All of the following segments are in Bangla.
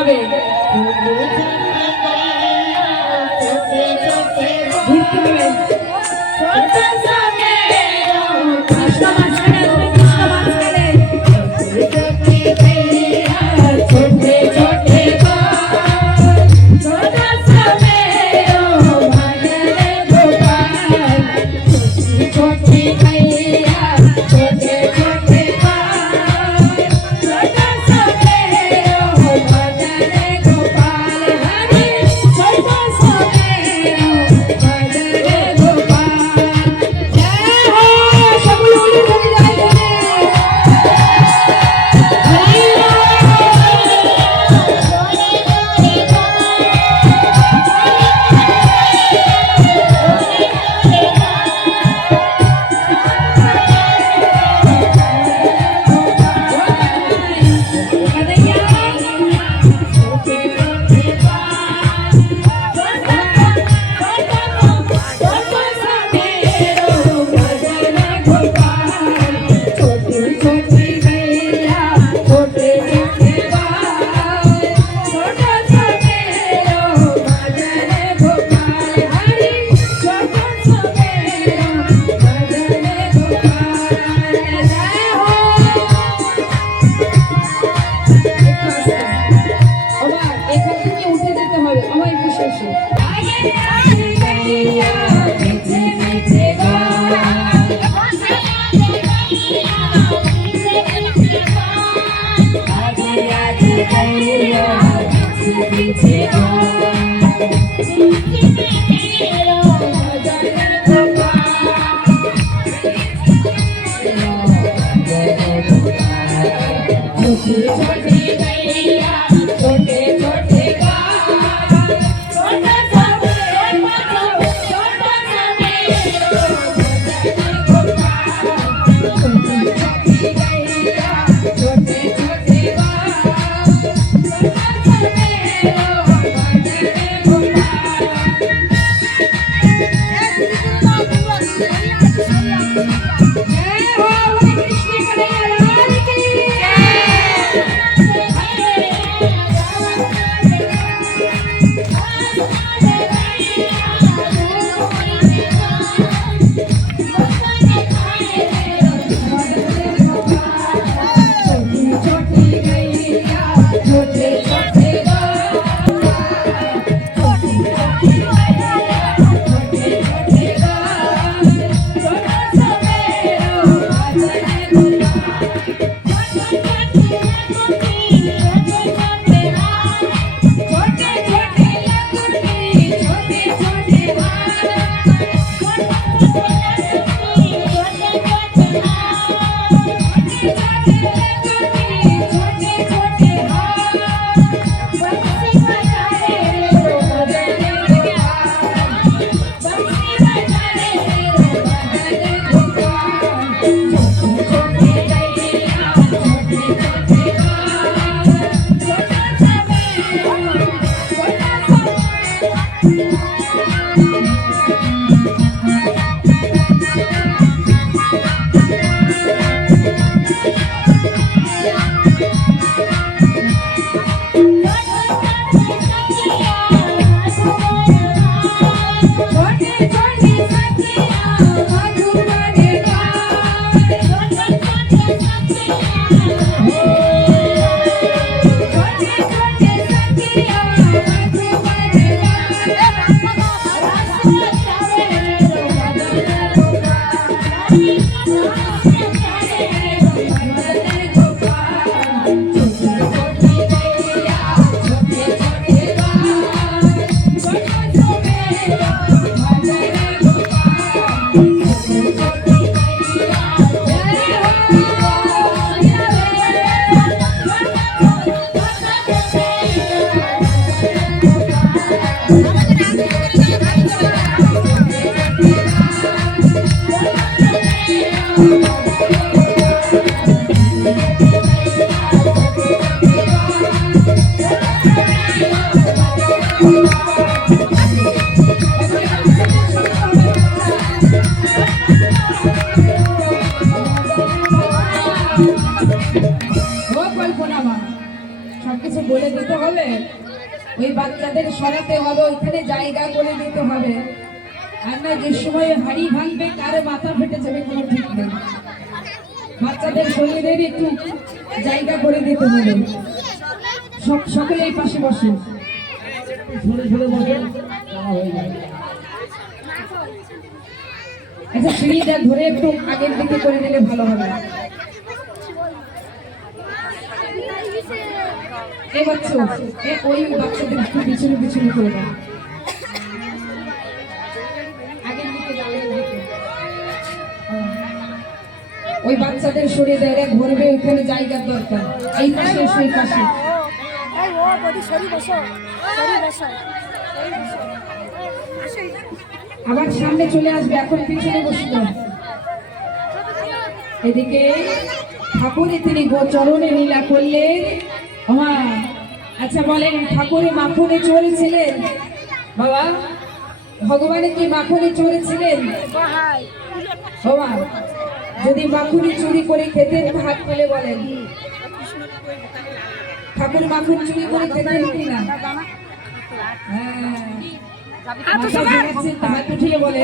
হবে ঘুরতে হবে কৃষ্ণ মাঝখানে আসবে কৃষ্ণ মাঝখানে ছোটে ছোটে छोटे भैया छोटे छोटे সবকিছু বলে দিতে হবে, ওই বাচ্চাদের সরাতে হবে, ওইখানে জায়গা করে দিতে হবে। আর না যে সময় হাড়ি ভাঙবে কার মাথা ফেটে যাবে কোনো ঠিক নেই। বাচ্চাদের শরীরের একটু জায়গা করে দিতে হবে। সকলে এই পাশে বসে সরে সরে বসে হয়ে যায়। আচ্ছা, সিঁড়িটা ধরে একটু আগের দিকে করে দিলে ভালো হবে। এই বাচ্চা ওই বাচ্চাদের একটু পিছনে পিছনে করে দাও, আগের দিকে ওই বাচ্চাদের শরীরে ঘুরবে, ওইখানে জায়গার দরকার। এই পাশে সেই পাশে আবার সামনে চলে আসবে, এখন পিছনে বসবে। এদিকে ঠাকুরে তিনি চরণে লীলা করলেন। আচ্ছা বলেন, ঠাকুরে মাখনে চড়েছিলেন বাবা? ভগবানে কি মাখনে চড়েছিলেন? বাবা যদি মাখনি চুরি করে খেতেন হাত তুলে বলেন। ঠাকুর মাখন চুরি করে খেতেন কিনা? হাত উঠিয়ে বলেন,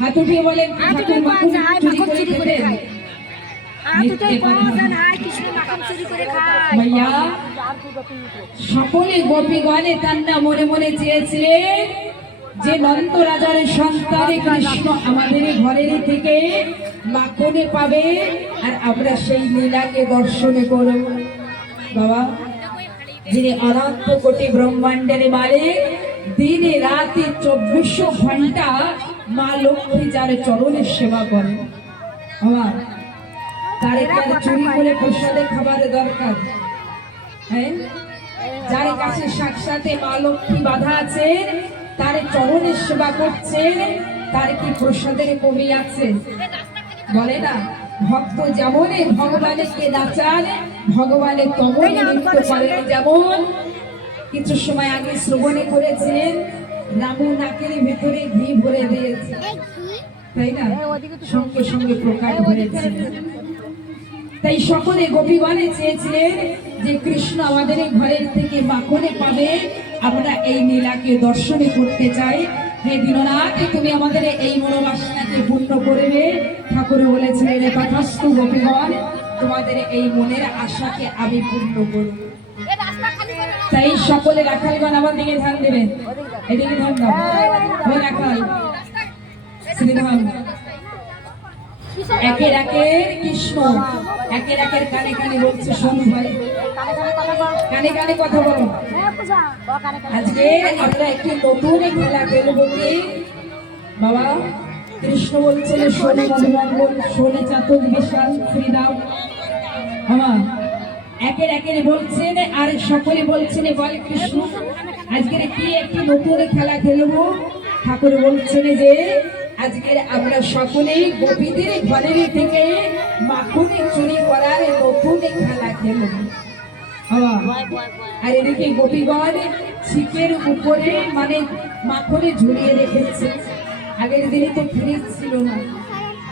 হাত উঠিয়ে বলেন ঠাকুর মাখন চুরি করে খেতেন। ভাইয়া সকলে গোপীগণে তার না মনে মনে চেয়েছিলেন যে নন্দ রাজার সন্তান কৃষ্ণ আমাদের ঘরের থেকে মাখনে পাবে, আর আমরা সেই লীলাকে দর্শনে করব। বাবা যিনি অনন্ত কোটি ব্রহ্মাণ্ডের মালিক, দিনে রাতে 24 ঘন্টা মা লক্ষ্মী যার চরণের সেবা করেন, আমার তার চুরি করে প্রসাদে খাবার দরকার। হ্যাঁ, যার কাছে সাক্ষাতে মা লক্ষ্মী বাধা আছে, তার চরণের সেবা করছেন, তার কি প্রসাদের কমি আছে? বলে না, ভক্ত যেমন ভগবানকে নাচান, ভগবানের তমন নৃত্য করেন। যেমন কিছু সময় আগে শ্রবণে করেছিলেন, রামু নাকের ভেতরে ঘি ভরে দিয়েছে, তাই না? সঙ্গে সঙ্গে প্রকাশ হয়েছে। তাই সকলে গোপীগণে চেয়েছিলেন যে কৃষ্ণ আমাদের ঘরের থেকে মাখনে পাবে, আমরা এই লীলাকে দর্শনে করতে চাই। হে দীননাথ, তুমি আমাদের এই মনোবাসনাকে পূর্ণ করবে। ঠাকুর বলেছিলেন, তথাস্তু গোপীগণ, তোমাদের এই মনের আশাকে আমি পূর্ণ করব। তাই সকলে রাখালগণ আমার দিকে ধ্যান দেবেন, এদিকে ধ্যান দাও। ও রাখাল শ্রীধাম, একের একের কৃষ্ণ একের একের কানে কানে বলছে, শোনো ভাই, কানে কানে কথা বলো। আজকে আমরা একটি নতুন খেলা খেলবো। কি বাবা? কৃষ্ণ বলছেন, শোনে মধুমঙ্গল, শোনে চাতক বিশাল শ্রীরাম। আমার একের একের বলছেন, আর সকলে বলছেন, বল কৃষ্ণ আজকের কি একটি নতুন খেলা খেলবো। ঠাকুর বলছেন যে আজকের আমরা সকলেই গোপীদের ঘরের থেকে মাখনে চুরি করার নতুন খেলা খেলব। আর এদিকে গোপীগণ ছিপের উপরে মানে মাখনে ঝুলিয়ে রেখেছে। আগের দিনে তো ফ্রিজ ছিল না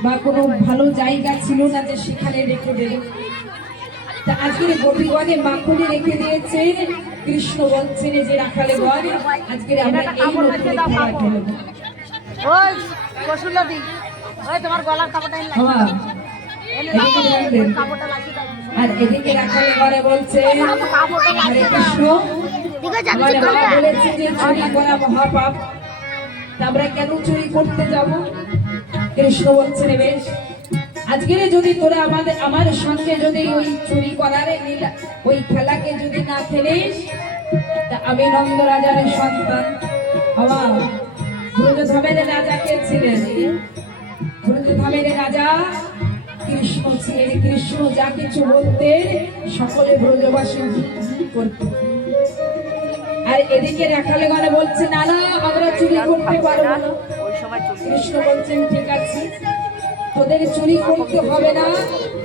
বা কোনো ভালো জায়গা ছিল না যে সেখানে রেখে দেবে। তা আজকের গোপীগণে মাখনে রেখে দিয়েছে। কৃষ্ণ বলছেন যে রাখালে গণ, আজকের আমরা এই নতুন খেলা খেলব। আর এদিকে রাখালে ঘরে বলছে, হরে কৃষ্ণ, বলেছে যে চুরি করা মহাপাপ, আমরা কেন চুরি করতে যাব? কৃষ্ণ বলছেন, বেশ, আজকের যদি তোরা আমার সঙ্গে যদি ওই চুরি করার ওই খেলাকে যদি না খেলিস, তা আমি নন্দ রাজার সন্তান। আমার ব্রজধামের রাজা কে ছিলেন? ব্রজধামের রাজা কৃষ্ণ ছিলেন। কৃষ্ণ যা কিছু বলতেন সকলে ব্রজবাসী করত। আর এদিকে রাখালে গণে বলছে, না না, আমরা চুরি করতে পারবো না। কৃষ্ণ বলছেন, ঠিক আছে, তোদের চুরি করতে হবে না,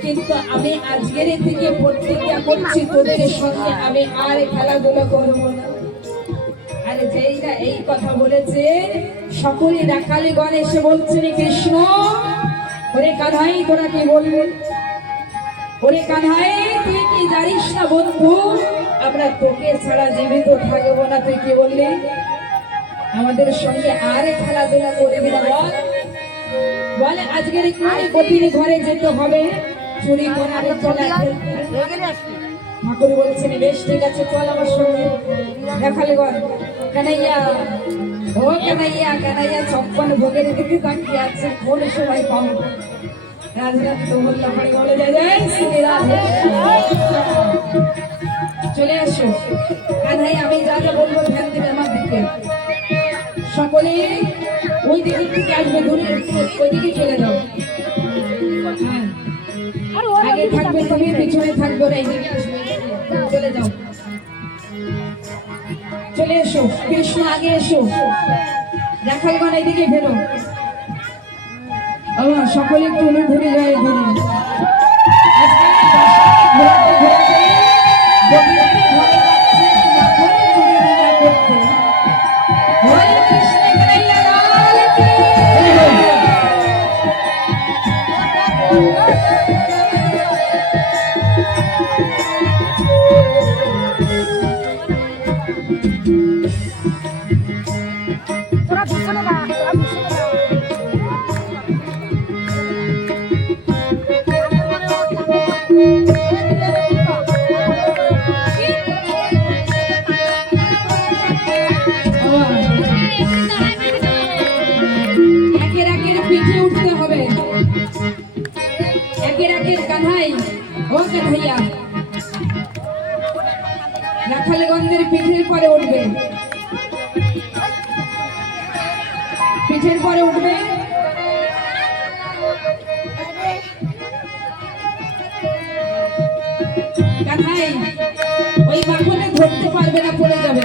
কিন্তু আমি আজকের থেকে প্রতিজ্ঞা করছি তোদের সঙ্গে আমি আর খেলাধুলা করবো না। আর যেইটা এই কথা বলেছে, সকলে রাখালিগণ এসে বলছেন, কৃষ্ণ, ওরে কানাই তোরা কি বলবি? ওরে কানাই, তুই কি জানিস না বন্ধু, আমরা তোকে ছাড়া জীবিত থাকবো না, তুই কি বললি? আমাদের সঙ্গে আর খেলাধুলা করবি না বল? বলে আজকের কঠিন ঘরে যেতে হবে চুরি করার চলে। ঠাকুর বলছেন বেশ ঠিক আছে, চল আমার সঙ্গে। দেখালে গর কানাইয়া, ও কানাইয়া, কানাইয়া 56 ভোগের দিকে তাকিয়ে আছে, কোন সময় পাও? রাজরানী তো বললাম বলে যায় যায় শ্রী রাধে। চলে আসো কানাই, আমি যা যা বলবো ধ্যান দেবে আমার দিকে। সকলে ওই দিকে থেকে আসবে, দূরে ওই দিকে চলে যাও। হ্যাঁ, আগে থাকবে তুমি, পিছনে থাকবে, এই দিকে আসবে, চলে যাও। চলে এসো কৃষ্ণ, আগে এসো। রাখালগণ এইদিকে ফেরো। সকলে একটু ঘুরে যায়, ঘুরে রাখালগঞ্জের পিঠের পরে উঠবে, পিঠের পরে উঠবে। কানাই ওই মাখনে ধরতে পারবে না, পড়ে যাবে।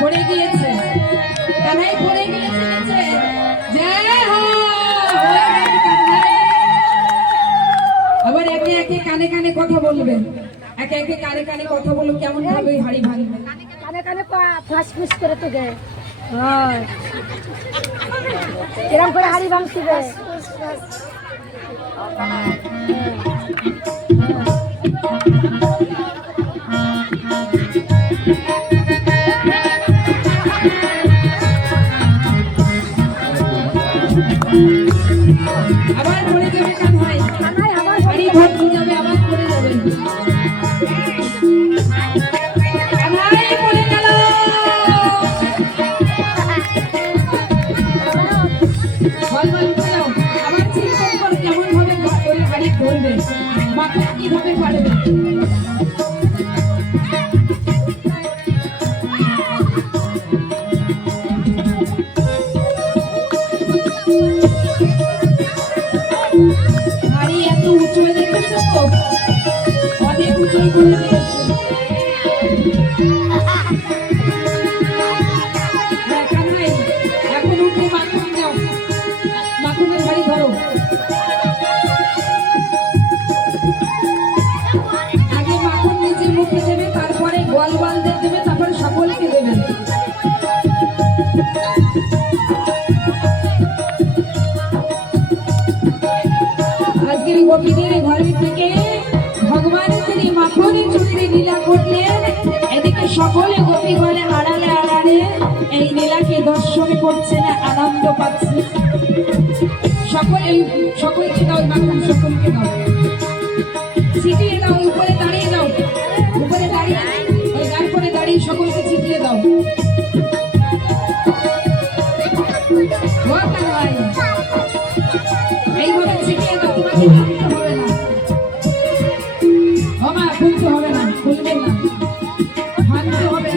পড়ে গিয়েছে কানাই, পড়ে গিয়েছে নিচে। আবার একে একে কানে কানে কথা বলবে, একে একে কানে কানে কথা বলো, কেমন ভাবে হাড়ি ভাঙবে। কানে কানে ফাঁস ফুস করে তো গে এরকম করে হাড়ি ভাঙছিবে। আবার পড়ে যাবে কানাই, আবার হাড়ি ভাঙতে যাবে, আবার পড়ে যাবে। কিভাবে পারবে? হাড়ি এত উঁচু হয়ে দেখেছো তো, অনেক উঁচু করে দিয়েছে। এখন উঠে মাখন যাও, মাখনের হাড়ি ধরো। আগে মাখন নিজের মুখে দেবে, তারপরে গোয়ালবালদের দেবে, তারপরে সকলকে দেবেন। আজকের গোপীদের ঘরের থেকে ভগবানের তিনি মাখনে চুরিতে লীলা করলেন। এদিকে সকলে গোপী ঘরে আড়ালে আড়ালে এই লীলাকে দর্শন করছে, না আনন্দ পাচ্ছে। সকলকে দাও মাখন, সকলকে দাও, ছিটিয়ে দাও, উপরে দাঁড়িয়ে দাও, উপরে দাঁড়িয়ে ওই গান করে দাঁড়িয়ে সকলকে ছিটিয়ে দাও। এইভাবে ছিটিয়ে দাও, তোমাকে খুলতে হবে না। মা খুলতে হবে না, খুলবেন না, ভাঙতে হবে।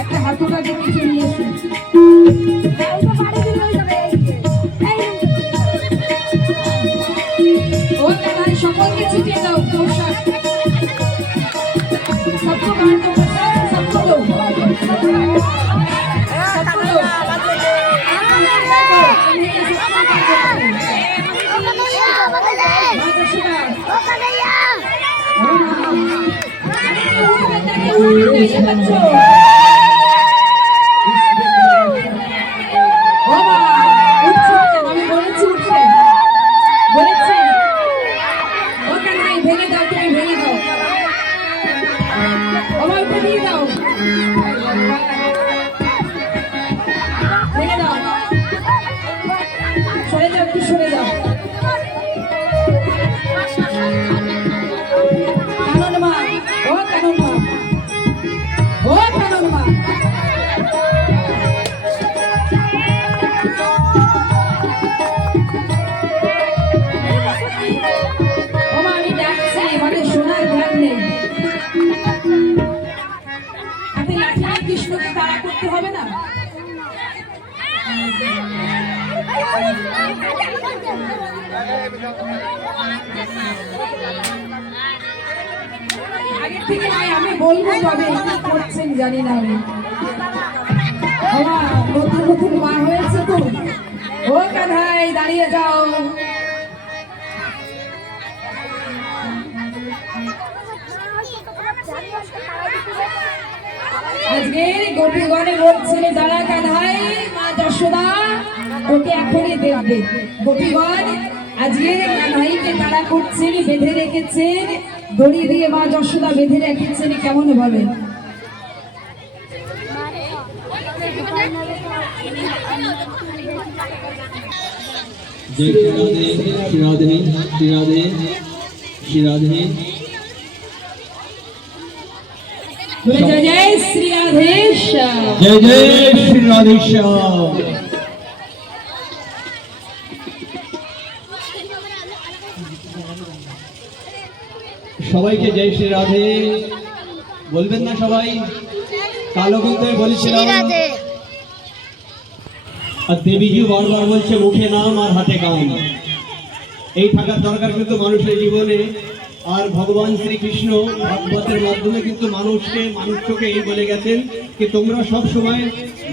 একটা হাতুড়া দিয়ে কিছু নিয়ে এসো। ও কানাই সকলকে ছিটিয়ে দাও পোশাক, सबको बांट दो, सबको दो, सबको दो। बच्चों ভেঙে দাও, তুমি ভেঙে দাও। আমার ও কানুন মা, ও কানুন মা, ও মা আমি ডাকছি, মানে শোনার ধ্যান নেই। আপনি লাঠি নিয়ে কৃষ্ণকে তাড়া করতে হবে না? আগের থেকে নয়, আমি বলবো তবে কি করছেন জানি না আমি। বাবা নতুন নতুন মা হয়েছে তো। ও কাঁধাই দাঁড়িয়ে যাও। আজকের গোপীগণে বলছিলে যারা কাঁধাই মা যশোদা ওকে এখনই দেখবে। গোপীগণ আজকের কাঁধাইকে তারা করছেন, বেঁধে রেখেছেন, দড়ি দিয়ে মা যশোদা বেঁধে রেখেছেন কেমন ভাবে। जय श्री राधे श्री राधे श्री राधे जय जय श्री राधेश्याम, जय जय श्री राधेश्याम। সবাইকে জয় শ্রী রাধে বলবেন না সবাই? কালো কিন্তু বলেছিলাম, আর দেবীজি বারবার বলছে মুখে নাম আর হাতে কাম। এই থাকার দরকার কিন্তু মানুষের জীবনে। আর ভগবান শ্রীকৃষ্ণ ভাগবতের মাধ্যমে কিন্তু মানুষকে এই বলে গেছেন যে তোমরা সব সময়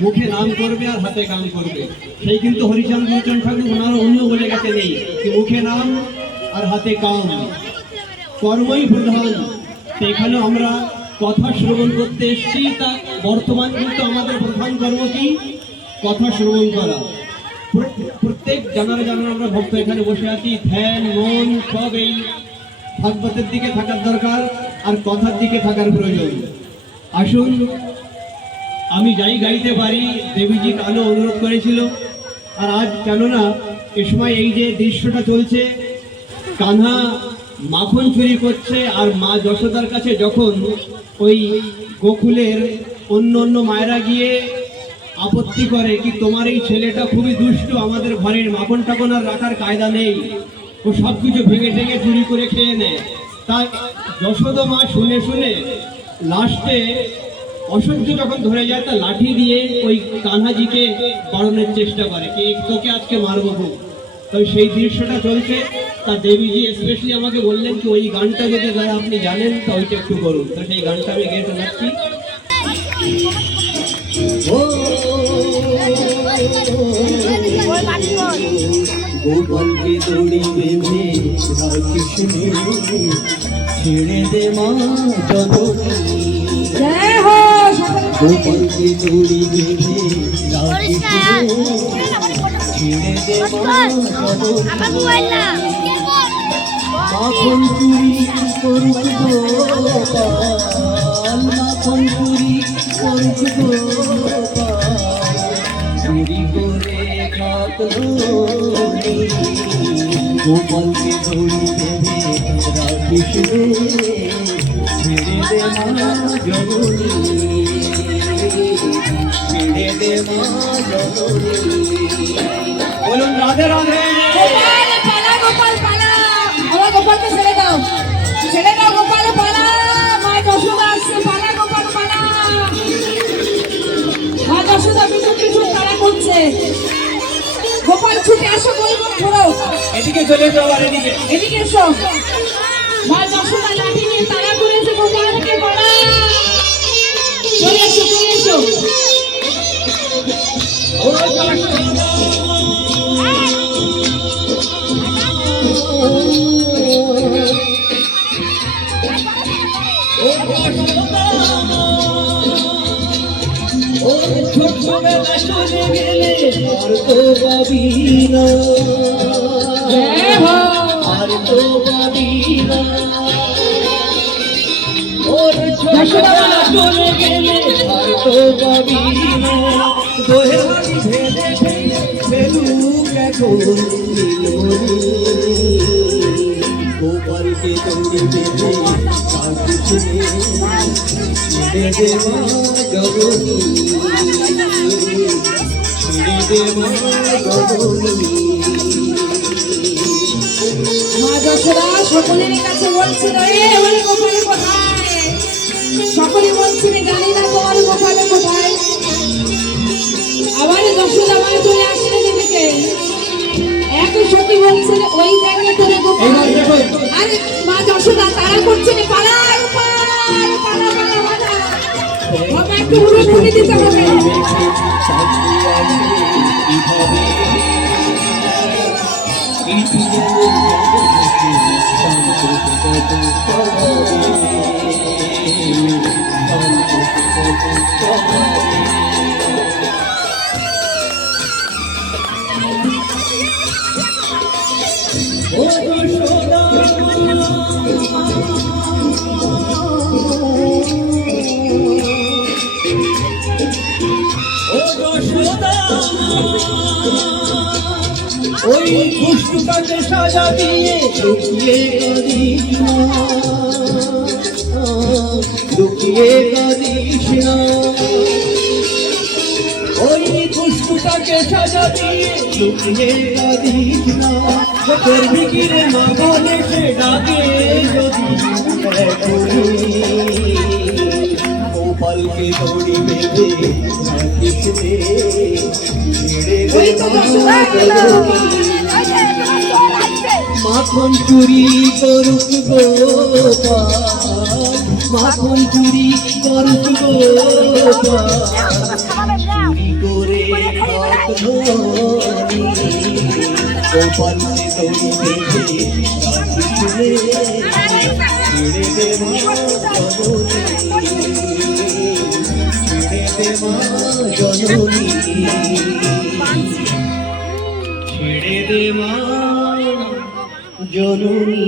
মুখে নাম করবে আর হাতে কাম করবে। সেই কিন্তু হরিচাঁদ গুরুচাঁদ ঠাকুর ওনারা অন্য বলে গেছেন এই যে মুখে নাম আর হাতে কাম, কর্মই প্রধান। সেখানে আমরা কথা শ্রবণ করতে এসেছি, তা বর্তমান কিন্তু আমাদের প্রধান কর্ম কি? কথা শ্রবণ করা। প্রত্যেক জানারা আমরা ভক্ত এখানে বসে আছি, ধ্যান মন সব এই ভাগবতের দিকে থাকার দরকার আর কথার দিকে থাকার প্রয়োজন। আসুন আমি যাই গাইতে পারি, দেবীজি কালো অনুরোধ করেছিল। আর আজ কেননা এ সময় এই যে দৃশ্যটা চলছে, কান্হা মাখন চুরি করছে, আর মা যশোদার কাছে যখন ওই গোকুলের অন্য মায়েরা গিয়ে আপত্তি করে কি তোমার এই ছেলেটা খুবই দুষ্টু, আমাদের ঘরের মাখন টাখন আর রাখার কায়দা নেই, ও সব কিছু ভেঙে ঠেঙে চুরি করে খেয়ে নেয়। তাই যশোদা মা শুনে শুনে লাস্টে অসহ্য যখন ধরে যায়, তা লাঠি দিয়ে ওই কান্হাজিকে বাড়ানোর চেষ্টা করে কি তোকে আজকে মারবো। তো সেই দৃশ্যটা চলছে। তা দেবীজি স্পেশালি আমাকে বললেন কি ওই গানটা যদি দাদা আপনি জানেন তো ওইটা একটু করুন। তো সেই গানটা আমি গেয়ে শোনাচ্ছি। গোপালকে দড়ি বেঁধে রাখিসনে ছেড়ে দে মা জননী। জয় হো গোপালকে দড়ি বেঁধে রাখিসনে ছেড়ে দে মা জননী। মাখন চুরি করুক গোপাল, মাখন চুরি করুক গোপাল, চুরি করে খাতলো গোপালকে ধরি বেঁধে রাখিস রে, ছেড়ে দে মা জননী, ছেড়ে দে মা জননী। বলুন রাধে রাধে। গোপাল পালা, গোপাল পালা, আমার গোপালকে ছেড়ে দাও, ছেড়ে দাও গোপাল পালা, মা যশোদা আসছে, পালা গোপাল পালা। মা যশোদা পিছু পিছু তারা করছে। গোপাল ছুটে আসো, বলবো ঘোরো, এদিকে চলে যাও, আর এদিকে এদিকে এসো। মা যশোদা লাঠি নিয়ে তারা করেছে, গোপালকে পালা। চলে এসো, চলে এসো। ছোটবেলা চলে গেলে আর তো পাবি না, আর তো পাবি না। ওর ছোটবেলা চলে গেলে আর তো পাবি না। দোহের ভেদে ফেলুক এখন গোপালকে দৌড়ি বেঁধে কাঁদছে ছেড়ে দে মা জননী, ছেড়ে দে মা জননী। মা যশোদা সকলের কাছে বলছিল, এ আমার গোপাল কোথায়? সকলে বলছিল, জানি না তোমার গোপাল কোথায়। আবার যশোদা মা চলে আসলেন এদিকে। এক সখী বলছিল, ওই জায়গায় তোরে গোপাল। এবার দেখো, আরে মা যশোদা তারা করছেন, পালাও পালাও পালা পালা পালা। বাবা একটু উড়ে ঢুকে দিতে হবে। ওই দুষ্টুটাকে সাজা দিয়ে লুকিয়ে কাঁদিস না, লুকিয়ে কাঁদিস না। ওই দুষ্টুটাকে সাজা দিয়ে লুকিয়ে কাঁদিস না। তোর ভিকিরে মা বলে সে ডাকে যদি গোপালকে দড়ি বেঁধে রাখিস রে, ছেড়ে দে মা জননী। মাখন চুরি করুক গোপাল, মাখন চুরি করুক গোপাল, চুরি করে খাক ধনী। গোপালকে দড়ি বেঁধে রাখিস রে, ছেড়ে দে মা জননী, ছেড়ে দে মা জননী, ছেড়ে দে মা জননী।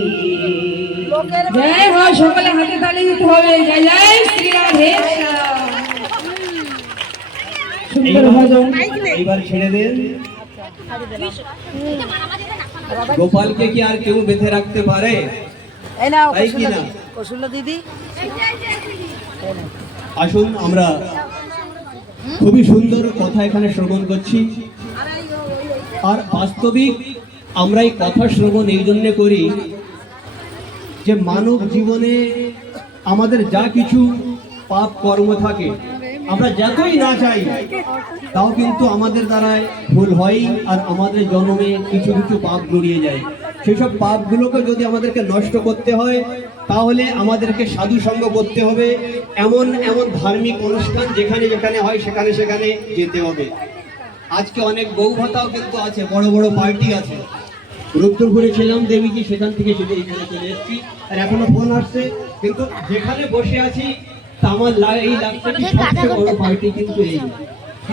জয় হয়, সকলে হাতে তালি দিতে হবে। জয় জয় শ্রী রাধে শ্যাম। সুন্দর ভজন। এইবার ছেড়ে দেন। গোপালকে কি আর কেউ বেঁধে রাখতে পারে? তাই কি না? আসুন আমরা খুবই সুন্দর কথা এখানে শ্রবণ করছি। আর বাস্তবিক আমরা এই কথা শ্রবণ এই জন্য করি যে মানব জীবনে আমাদের যা কিছু পাপ কর্ম থাকে, আমরা যতই না চাই তাও কিন্তু আমাদের দ্বারায় ভুল হয়, আর আমাদের জন্মে কিছু কিছু পাপ জড়িয়ে যায়। সেসব পাপগুলোকে যদি আমাদেরকে নষ্ট করতে হয় তাহলে আমাদেরকে সাধু সঙ্গ করতে হবে, এমন এমন ধার্মিক অনুষ্ঠান যেখানে যেখানে হয় সেখানে সেখানে যেতে হবে। আজকে অনেক বউ ভাতাও কিন্তু আছে, বড় বড় পার্টি আছে। রুদ্রপুরে ছিলাম দেবীজি, সেখান থেকে এখানে চলে এসেছি। আর এখনো ফোন আসছে, কিন্তু যেখানে বসে আছি তা আমার এই লাগছে কি সবচেয়ে বড় পার্টি কিন্তু এই।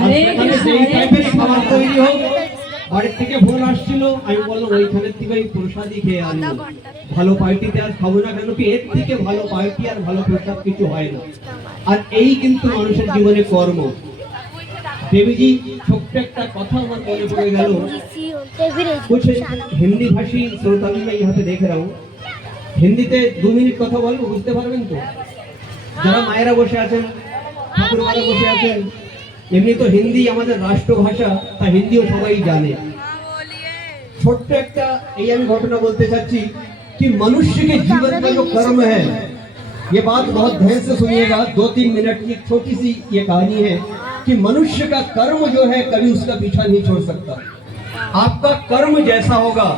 আর সেখানে যেই টাইপের খাবার তৈরি হোক, বাড়ির থেকে ফোন আসছিল, আমি বললাম ওইখানের থেকে ওই প্রসাদই খেয়ে আনবো, ভালো পার্টিতে আর খাবো না, কেন কি এর থেকে ভালো পার্টি আর ভালো প্রসাদ কিছু হয় না। আর এই কিন্তু মানুষের জীবনে কর্ম। देवी जी छोट्ट एक कथा আমার মনে পড়ে গেল। कुछ हिंदी भाषी श्रोता भी मैं यहाँ पे देख रहा हूँ। হিন্দিতে 2 মিনিট কথা বলবো, বুঝতে পারবেন তো? যারা মায়েরা বসে আছেন, ঠাকুরমারা বসে আছেন, এমনি তো হিন্দি আমাদের রাষ্ট্রভাষা, তা হিন্দিও সবাই জানে। ছোট্ট একটা এই আমি ঘটনা বলতে চাচ্ছি कि मनुष्य के जीवन का जो कर्म है, ये बात बहुत ध्यान से सुनिएगा। 2-3 मिनट की छोटी सी ये कहानी है कि मनुष्य का कर्म जो है कभी उसका पीछा नहीं छोड़ सकता। आपका कर्म जैसा होगा,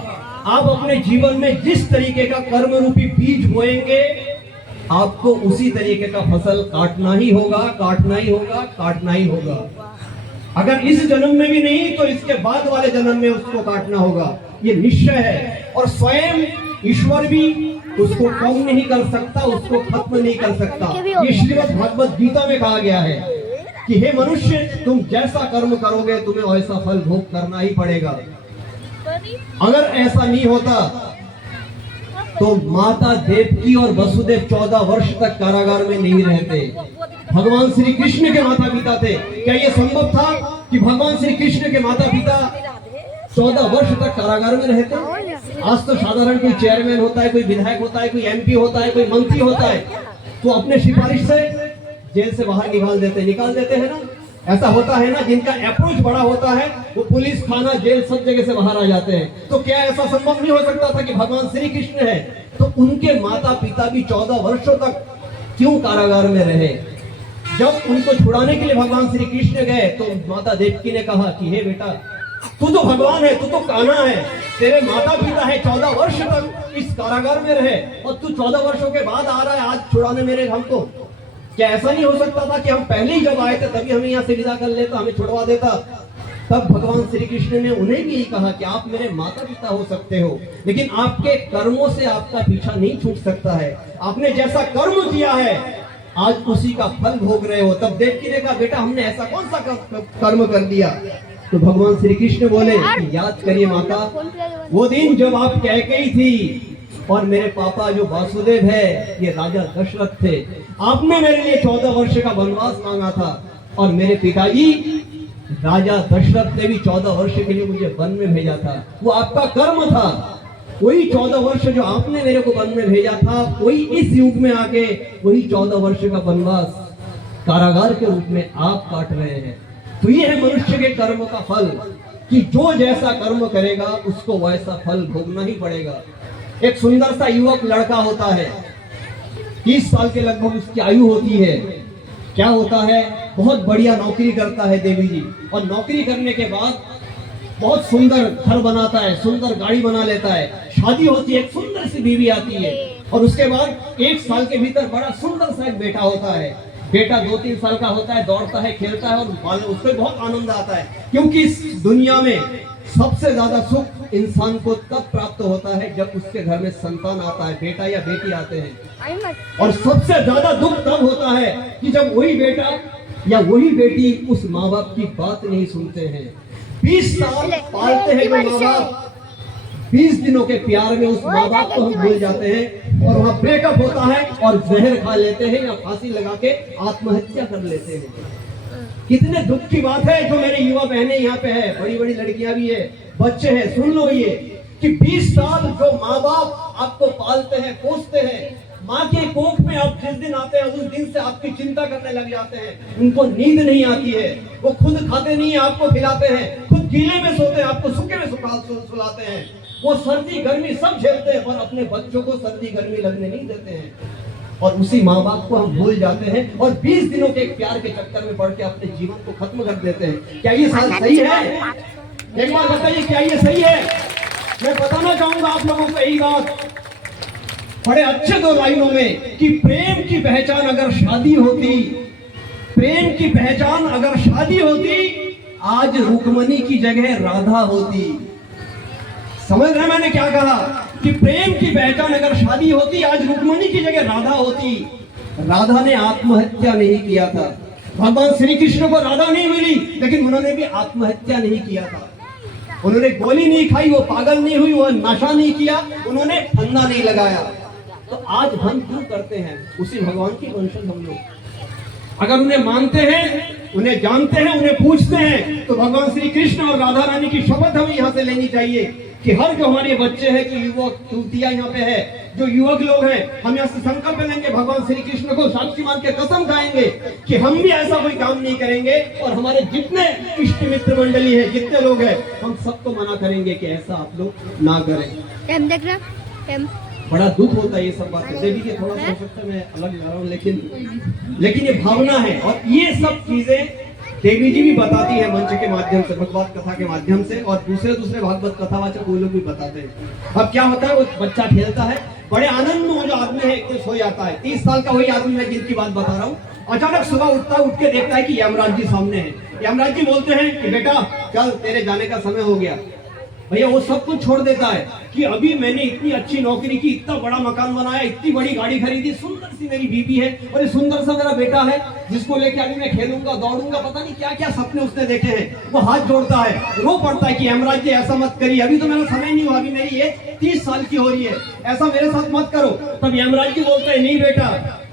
आप अपने जीवन में जिस तरीके का कर्म रूपी बीज बोएंगे, आपको उसी तरीके का फसल काटना ही होगा, काटना ही होगा, काटना ही होगा। अगर इस जन्म में भी नहीं तो इसके बाद वाले जन्म में उसको काटना होगा, ये निश्चय है। और स्वयं ईश्वर भी उसको कम नहीं कर सकता, उसको खत्म नहीं कर सकता। ये श्रीमद् भगवत गीता में कहा गया है कि हे मनुष्य, तुम जैसा कर्म करोगे तुम्हें वैसा फल भोग करना ही पड़ेगा। अगर ऐसा नहीं होता तो माता देवकी और वसुदेव 14 वर्ष तक कारागार में नहीं रहते। भगवान श्री कृष्ण के माता पिता थे, क्या ये संभव था कि भगवान श्री कृष्ण के माता पिता 14 वर्ष तक कारागार में रहते? आज तो साधारण कोई चेयरमैन होता है, कोई विधायक होता है, कोई एमपी होता है, कोई मंत्री होता है, तो अपने सिफारिश से जेल से बाहर निकाल देते हैं ना, ऐसा होता है ना, जिनका अप्रोच बड़ा होता है वो पुलिस, थाना, जेल सब जगह से बाहर आ जाते हैं। तो क्या ऐसा संभव नहीं हो सकता था कि भगवान श्री कृष्ण है तो उनके माता पिता भी 14 वर्षों तक क्यों कारागार में रहे? जब उनको छुड़ाने के लिए भगवान श्री कृष्ण गए तो माता देवकी ने कहा कि हे बेटा, तू तो भगवान है, तू तो कान्हा है, तेरे माता पिता है 14 वर्ष तक इस कारागार में रहे और तू 14 वर्षों के बाद आ रहा है आज छुड़ाने मेरे हमको। क्या ऐसा नहीं हो सकता था कि हम पहले ही जब आए थे तभी हमें यहाँ से विदा कर लेता, हमें छुड़वा देता? तब भगवान श्री कृष्ण ने उन्हें भी यही कहा कि आप मेरे माता पिता हो सकते हो, लेकिन आपके कर्मों से आपका पीछा नहीं छूट सकता है। आपने जैसा कर्म किया है आज उसी का फल भोग रहे हो। तब देवकी ने कहा बेटा हमने ऐसा कौन सा कर्म कर दिया? तो भगवान श्री कृष्ण बोले कि याद करिए माता, वो दिन जब आप कैकेयी थी और मेरे पापा जो वासुदेव है ये राजा दशरथ थे, आपने मेरे लिए 14 वर्ष का वनवास मांगा था और मेरे पिताजी राजा दशरथ ने भी 14 वर्ष के लिए मुझे वन में भेजा था। वो आपका कर्म था, वही 14 वर्ष जो आपने मेरे को वन में भेजा था वही इस युग में आके वही 14 वर्ष का वनवास कारागार के रूप में आप काट रहे हैं। तो ये है मनुष्य के कर्म का फल कि जो जैसा कर्म करेगा उसको वैसा फल भोगना ही पड़ेगा। एक सुंदर सा युवक लड़का होता है, 30 साल के लगभग उसकी आयु होती है। क्या होता है, बहुत बढ़िया नौकरी करता है देवी जी, और नौकरी करने के बाद बहुत सुंदर घर बनाता है, सुंदर गाड़ी बना लेता है, शादी होती है, एक सुंदर सी बीवी आती है और उसके बाद 1 साल के भीतर बड़ा सुंदर सा एक बेटा होता है। बेटा 2-3 साल का होता है, दौड़ता है, खेलता है और उसको बहुत आनंद आता है, क्योंकि इस दुनिया में सबसे ज्यादा सुख इंसान को तब प्राप्त होता है जब उसके घर में संतान आता है, बेटा या बेटी आते हैं। और सबसे ज्यादा दुख तब होता है कि जब वही बेटा या वही बेटी उस माँ बाप की बात नहीं सुनते हैं। 20 साल पालते हैं जो माँ बाप, 20 दिनों के प्यार में उस माँ बाप को हम भूल जाते हैं और वहाँ ब्रेकअप होता है और जहर खा लेते हैं या फांसी लगा के आत्महत्या कर लेते हैं। कितने दुख की बात है जो मेरे युवा बहनें यहाँ पे है, बड़ी बड़ी लड़कियां भी है, बच्चे हैं, सुन लो ये कि 20 साल जो माँ बाप आपको पालते हैं, पोसते हैं, माँ के कोख में आप जिस दिन आते हैं उस दिन से आपकी चिंता करने लग जाते हैं। उनको नींद नहीं आती है, वो खुद खाते नहीं है, आपको खिलाते हैं, खुद गीले में सोते हैं, आपको सूखे में सुलाते हैं, वो सर्दी गर्मी सब झेलते हैं पर अपने बच्चों को सर्दी गर्मी लगने नहीं देते हैं। और उसी माँ बाप को हम भूल जाते हैं और 20 दिनों के एक प्यार के चक्कर में पड़ के अपने जीवन को खत्म कर देते हैं। क्या ये सही है? एक बार बताइए, क्या ये सही है? मैं बताना चाहूंगा आप लोगों को यही बात बड़े अच्छे 2 लाइनों में कि प्रेम की पहचान अगर शादी होती, प्रेम की पहचान अगर शादी होती, आज रुक्मणी की जगह राधा होती। समझ रहे मैंने क्या कहा कि प्रेम की पहचान अगर शादी होती, आज रुक्मणी की जगह राधा होती। राधा ने आत्महत्या नहीं किया था, भगवान श्री कृष्ण को राधा नहीं मिली लेकिन उन्होंने भी आत्महत्या नहीं किया था। उन्होंने गोली नहीं खाई, वो पागल नहीं हुई, वो नशा नहीं किया, उन्होंने फंदा नहीं लगाया। तो आज हम क्यों करते हैं? उसी भगवान की वंशज हम लोग अगर उन्हें मानते हैं, उन्हें जानते हैं, उन्हें पूछते हैं तो भगवान श्री कृष्ण और राधा रानी की शपथ हमें यहाँ से लेनी चाहिए कि हर जो हमारे बच्चे हैं कि युवक युवतियां यहाँ पे है, जो युवक लोग हैं, हम यहाँ से संकल्प लेंगे, भगवान श्री कृष्ण को साक्षी मान के कसम खाएंगे कि हम भी ऐसा कोई काम नहीं करेंगे और हमारे जितने इष्ट मित्र मंडली है, जितने लोग हैं, हम सबको मना करेंगे कि ऐसा आप लोग ना करें। देख रहा बड़ा दुख होता है ये सब बातें। देवी के थोड़ा सा हो सकता है मैं अलग जा रहा हूँ, लेकिन ये भावना है और ये सब चीजें देवी जी भी बताती है मंच के माध्यम से, भगवत कथा के माध्यम से, और दूसरे भागवत कथावाचक वो लोग भी बताते हैं। अब क्या होता है, वो बच्चा खेलता है, बड़े आनंद में वो जो आदमी है एक दिन सो जाता है। 30 साल का वही आदमी मैं जिनकी बात बता रहा हूँ, अचानक सुबह उठता है, उठ के देखता है कि यमराज जी सामने है। यमराज जी बोलते हैं कि बेटा चल तेरे जाने का समय हो गया। भैया वो सब कुछ छोड़ देता है कि अभी मैंने इतनी अच्छी नौकरी की, इतना बड़ा मकान बनाया, इतनी बड़ी गाड़ी खरीदी, सुंदर सी मेरी बीबी है और ये सुंदर सा मेरा बेटा है जिसको लेके अभी मैं खेलूंगा, दौड़ूंगा, पता नहीं क्या क्या सपने उसने देखे हैं। वो हाथ जोड़ता है, रो पड़ता है कि यमराज जी ऐसा मत करिए, अभी तो मेरा समय नहीं हुआ, अभी मेरी एज 30 साल की हो रही है, ऐसा मेरे साथ मत करो। तब यमराज जी बोलते हैं नहीं बेटा,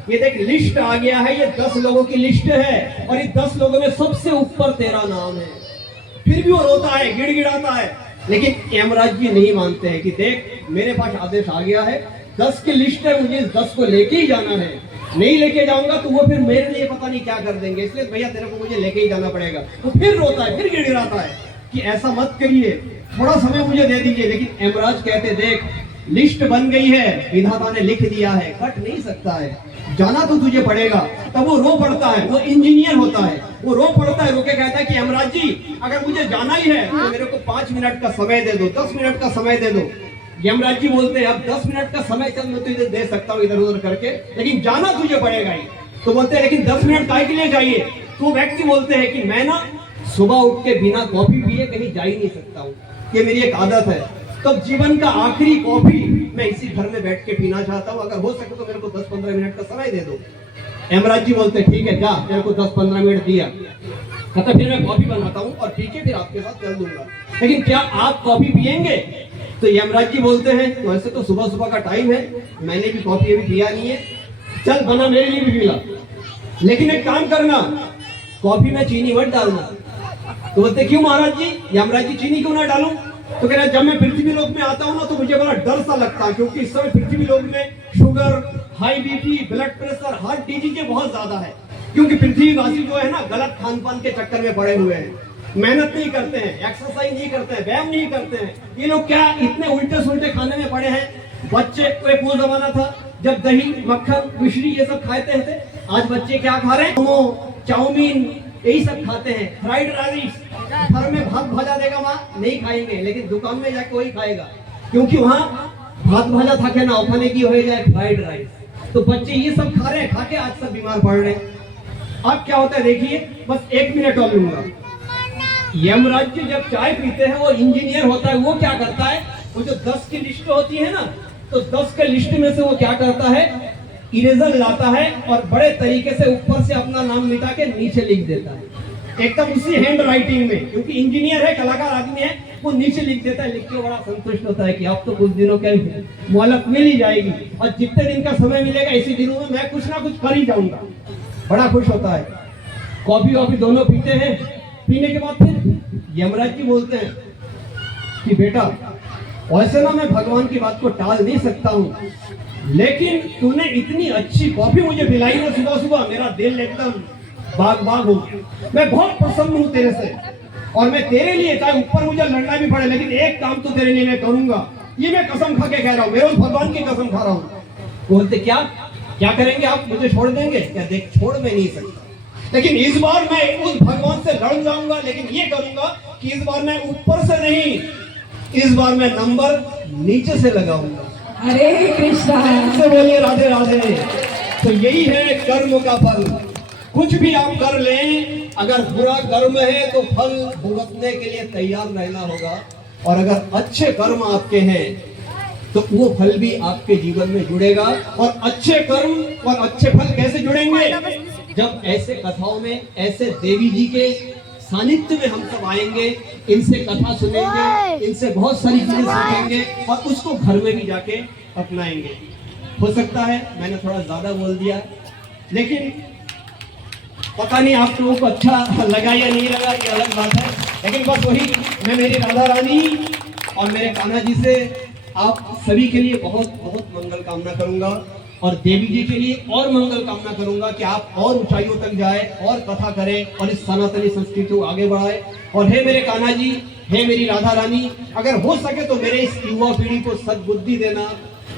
ये देख लिस्ट आ गया है, ये 10 लोगों की लिस्ट है और ये 10 लोगों में सबसे ऊपर तेरा नाम है। फिर भी वो रोता है, गिड़गिड़ाता है, लेकिन यमराज जी नहीं मानते हैं कि देख मेरे पास आदेश आ गया है, 10 की लिस्ट है, मुझे 10 को लेके ही जाना है। नहीं लेके जाऊंगा तो वो फिर मेरे लिए पता नहीं क्या कर देंगे, इसलिए भैया तेरे को मुझे लेके ही जाना पड़ेगा। तो फिर रोता है, फिर गिड़गिड़ाता है कि ऐसा मत करिए, थोड़ा समय मुझे दे दीजिए। लेकिन यमराज कहते देख लिस्ट बन गई है, विधाता ने लिख दिया है, कट नहीं सकता है, जाना तो तुझे पड़ेगा। तब वो रो पड़ता है, वो इंजीनियर होता है, वो रो पड़ता है, रो के कहता है कि यमराज जी अगर मुझे जाना ही है तो मेरे को 5 मिनट का समय दे दो, 10 मिनट का समय दे दो। यमराज जी बोलते हैं अब 10 मिनट का समय चल मैं तुझे दे सकता हूँ इधर उधर करके, लेकिन जाना तुझे पड़ेगा ही। तो बोलते हैं लेकिन 10 मिनट काय के लिए चाहिए? तो व्यक्ति बोलते हैं कि मैं ना सुबह उठ के बिना कॉफी पिए कहीं जा ही नहीं सकता हूँ, ये मेरी एक आदत है। तो जीवन का आखिरी कॉफी मैं इसी घर में बैठ के पीना चाहता हूँ, अगर हो सके तो मेरे को 10-15 मिनट का समय दे दो। यमराज जी बोलते ठीक है जा, तेरे को 10-15 मिनट दिया, कहता फिर मैं कॉफी बनाता हूँ और पी के फिर आपके साथ चल दूंगा, लेकिन क्या आप कॉफी पियेंगे? तो यमराज जी बोलते हैं वैसे तो सुबह सुबह का टाइम है, मैंने भी कॉफी अभी पिया नहीं है, चल बना मेरे लिए भी पिला, लेकिन एक काम करना कॉफी में चीनी मत डालना। तो बोलते क्यों महाराज जी? यमराज जी चीनी क्यों ना डालूं? तो कह रहा जब मैं पृथ्वी लोक में आता हूँ ना तो मुझे बड़ा डर सा लगता है, क्योंकि इस समय पृथ्वी लोक में sugar, high BP, blood pressure, heart disease बहुत ज्यादा है, क्योंकि पृथ्वीवासी जो है ना गलत खान पान के चक्कर में पड़े हुए हैं, मेहनत नहीं करते हैं, एक्सरसाइज नहीं करते हैं, व्यायाम नहीं करते हैं। ये लोग क्या इतने उल्टे सुल्टे खाने में पड़े हैं। बच्चे को एक वो जमाना था जब दही मक्खन मिश्री ये सब खाते थे, आज बच्चे क्या खा रहे हैं? मोमो, चाउमीन यही सब खाते हैं, फ्राइड राइस। घर में भात भाजा देगा माँ नहीं खाएंगे, लेकिन दुकान में जाके वही खाएगा, क्योंकि वहाँ भात भाजा था क्या ना खाने की हो जाए फ्राइड राइस। तो बच्चे ये सब खा रहे हैं, खा के आज सब बीमार पड़ रहे हैं। अब क्या होता है देखिए, बस 1 मिनट और लूंगा। यमराज जी जब चाय पीते हैं, वो इंजीनियर होता है, वो क्या करता है, वो जो 10 की लिस्ट होती है ना, तो 10 के लिस्ट में से वो क्या करता है, इरेजर लाता है और बड़े तरीके से ऊपर से अपना नाम मिटा के नीचे लिख देता है, एकदम उसी हैंड राइटिंग में, क्योंकि इंजीनियर है, कलाकार आदमी है, वो नीचे लिख देता है। लिख के बड़ा संतुष्ट होता है कि अब तो कुछ दिनों के मोहलत मिल ही जाएगी, और जितने दिन का समय मिलेगा इसी दिनों में मैं कुछ ना कुछ कर ही जाऊंगा, बड़ा खुश होता है। कॉफी वॉफी दोनों पीते हैं, पीने के बाद फिर यमराज जी बोलते हैं कि बेटा वैसे ना मैं भगवान की बात को टाल नहीं सकता हूँ, लेकिन तूने इतनी अच्छी कॉफी मुझे पिलाई ना सुबह सुबह, मेरा दिल एकदम बाग बाग हो गया। मैं बहुत प्रसन्न हूँ तेरे से, और मैं तेरे लिए चाहे ऊपर मुझे लड़ना भी पड़े, लेकिन एक काम तो तेरे लिए मैं करूंगा, ये मैं कसम खा के कह रहा हूँ, मेरे उस भगवान की कसम खा रहा हूँ। बोलते क्या क्या करेंगे आप, मुझे छोड़ देंगे क्या? देख छोड़ मैं नहीं सकता, लेकिन इस बार मैं उस भगवान से लड़ जाऊंगा, लेकिन ये करूंगा कि इस बार मैं ऊपर से नहीं, इस बार मैं नंबर नीचे से लगाऊंगा। हरे कृष्णा। से बोलिए राधे राधे। तो यही है कर्म का फल, कुछ भी आप कर लें, अगर बुरा कर्म है तो फल भुगतने के लिए तैयार रहना होगा, और अगर अच्छे कर्म आपके हैं तो वो फल भी आपके जीवन में जुड़ेगा। और अच्छे कर्म और अच्छे फल कैसे जुड़ेंगे? जब ऐसे कथाओं में, ऐसे देवी जी के सानिध्य में हम सब आएंगे, इनसे कथा सुनेंगे, इनसे बहुत सारी चीजें सीखेंगे और उसको घर में भी जाके अपनाएंगे। हो सकता है मैंने थोड़ा ज्यादा बोल दिया, लेकिन पता नहीं आप लोगों को अच्छा लगा या नहीं लगा, ये अलग बात है। लेकिन बस वही, मैं मेरी राधा रानी और मेरे कान्हा जी से आप सभी के लिए बहुत बहुत मंगल कामना करूंगा, और देवी जी के लिए और मंगल कामना करूंगा कि आप और ऊंचाइयों तक जाए और कथा करें और इस सनातनी संस्कृति को आगे बढ़ाए। और हे मेरे कान्हा जी, हे मेरी राधा रानी, अगर हो सके तो मेरे इस युवा पीढ़ी को सद्बुद्धि देना,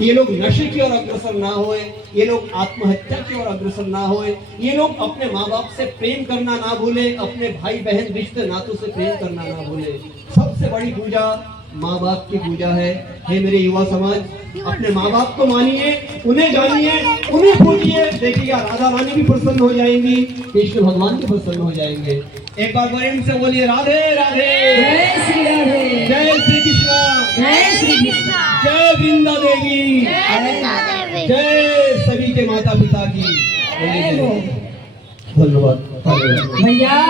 ये लोग नशे की ओर अग्रसर ना होए, ये लोग आत्महत्या की ओर अग्रसर ना होए, ये लोग अपने माँ बाप से प्रेम करना ना भूले, अपने भाई बहन रिश्ते नातों से प्रेम करना ना भूले। सबसे बड़ी पूजा माँ बाप की पूजा है। हे मेरे युवा समाज, अपने माँ बाप को मानिए, उन्हें जानिए, उन्हें पूजिए, देखिएगा राधा रानी भी प्रसन्न हो जाएंगी, कृष्ण भगवान भी प्रसन्न हो जाएंगे। एक बार प्रेम से बोलिए राधे राधे, जय श्री राधे, जय श्री कृष्णा, जय श्री कृष्ण, जय वृंदा देवी, जय सभी के माता पिता की। धन्यवाद भैया।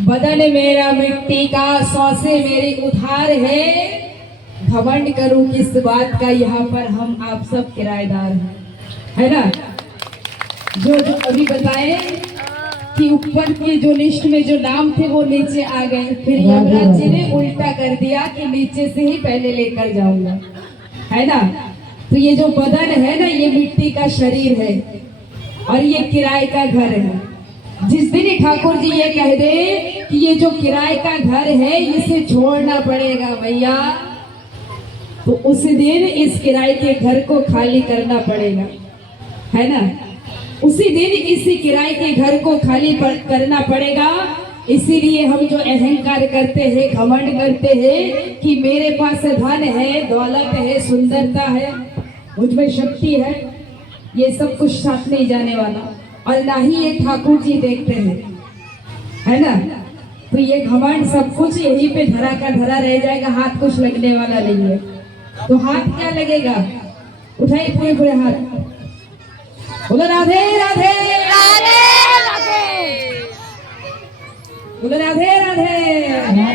बदन मेरा मिट्टी का, सांसें मेरी उधार है, घमंड करूं किस बात का, यहाँ पर हम आप सब किराएदार हैं, है ना। जो अभी बताए कि ऊपर की जो लिस्ट में जो नाम थे वो नीचे आ गए, फिर यमराज जी ने उल्टा कर दिया कि नीचे से ही पहले लेकर जाऊंगा, है ना। तो ये जो बदन है ना, ये मिट्टी का शरीर है, और ये किराए का घर है। जिस दिन ठाकुर जी ये कह दे कि ये जो किराए का घर है इसे छोड़ना पड़ेगा भैया, तो उस दिन इस किराए के घर को खाली करना पड़ेगा, है ना। उसी दिन इसी किराए के घर को खाली करना पड़ेगा। इसीलिए हम जो अहंकार करते हैं, घमंड करते हैं कि मेरे पास धन है, दौलत है, सुंदरता है, मुझ में शक्ति है, ये सब कुछ साथ नहीं जाने वाला, और ना ही ये ठाकुर जी देखते हैं, है ना। तो ये घमंड सब कुछ यहीं पे धरा का धरा रह जाएगा, हाथ कुछ लगने वाला नहीं है। तो हाथ क्या लगेगा, उठाइए पूरे पूरे हाथ, बोलो राधे राधे, राधे राधे। बोलो राधे राधे।